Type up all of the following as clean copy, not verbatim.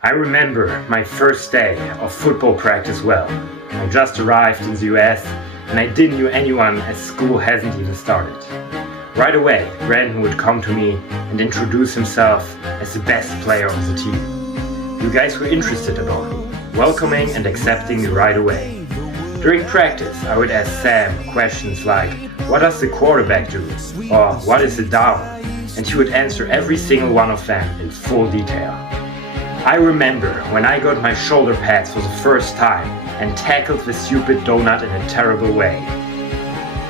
I remember my first day of football practice well. I just arrived in the US and I didn't know anyone as school hasn't even started. Right away, Brandon would come to me and introduce himself as the best player on the team. You guys were interested about me, welcoming and accepting me right away. During practice, I would ask Sam questions like, what does the quarterback do? Or what is a down? And he would answer every single one of them in full detail. I remember when I got my shoulder pads for the first time and tackled the stupid donut in a terrible way.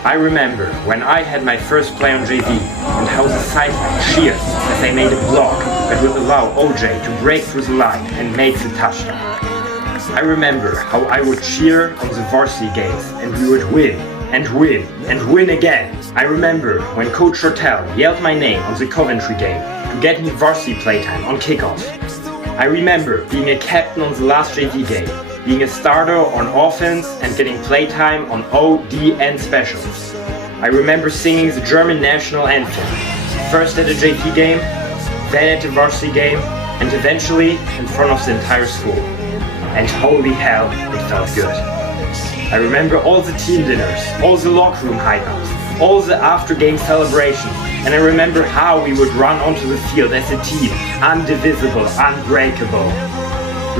I remember when I had my first play on JV and how the sideline cheered as I made a block that would allow OJ to break through the line and make the touchdown. I remember how I would cheer on the varsity games and we would win and win and win again. I remember when Coach Hudl yelled my name on the Coventry game to get me varsity playtime on kickoff. I remember being a captain on the last JV game, being a starter on offense and getting playtime on OD and specials. I remember singing the German national anthem, first at a JV game, then at a varsity game, and eventually in front of the entire school. And holy hell, it felt good. I remember all the team dinners, all the locker room hangouts, all the after-game celebrations, and I remember how we would run onto the field as a team, undivisible, unbreakable.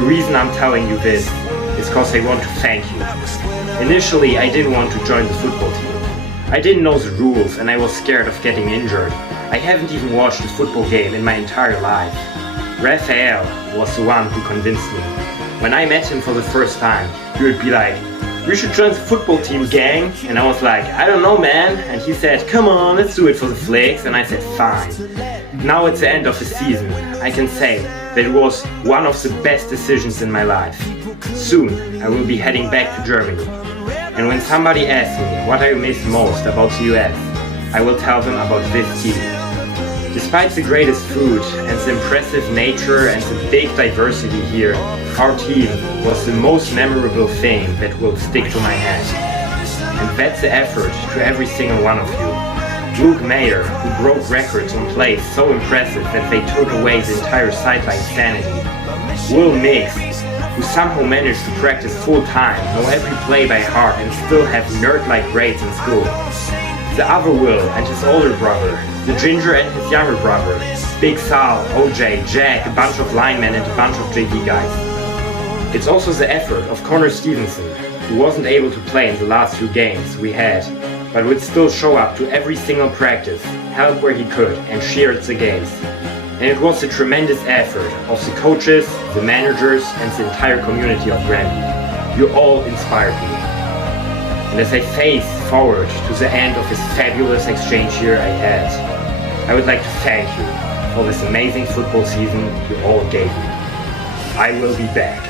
The reason I'm telling you this is because I want to thank you. Initially, I didn't want to join the football team. I didn't know the rules and I was scared of getting injured. I haven't even watched a football game in my entire life. Raphael was the one who convinced me. When I met him for the first time, he would be like, "We should join the football team, gang." And I was like, "I don't know, man." And he said, "Come on, let's do it for the flicks." And I said, "Fine." Now it's the end of the season. I can say that it was one of the best decisions in my life. Soon, I will be heading back to Germany. And when somebody asks me what I miss most about the US, I will tell them about this team. Despite the greatest food and the impressive nature and the big diversity here, our team was the most memorable thing that will stick to my head. And that's the effort to every single one of you. Luke Mayer, who broke records on plays so impressive that they took away the entire sideline sanity. Will Mix, who somehow managed to practice full time, know every play by heart and still have nerd-like grades in school. The other Will and his older brother, the Ginger and his younger brother, Big Sal, OJ, Jack, a bunch of linemen and a bunch of JV guys. It's also the effort of Connor Stevenson, who wasn't able to play in the last few games we had, but would still show up to every single practice, help where he could, and cheered the games. And it was a tremendous effort of the coaches, the managers, and the entire community of Granby. You all inspired me. And as I face forward to the end of this fabulous exchange year I had, I would like to thank you for this amazing football season you all gave me. I will be back.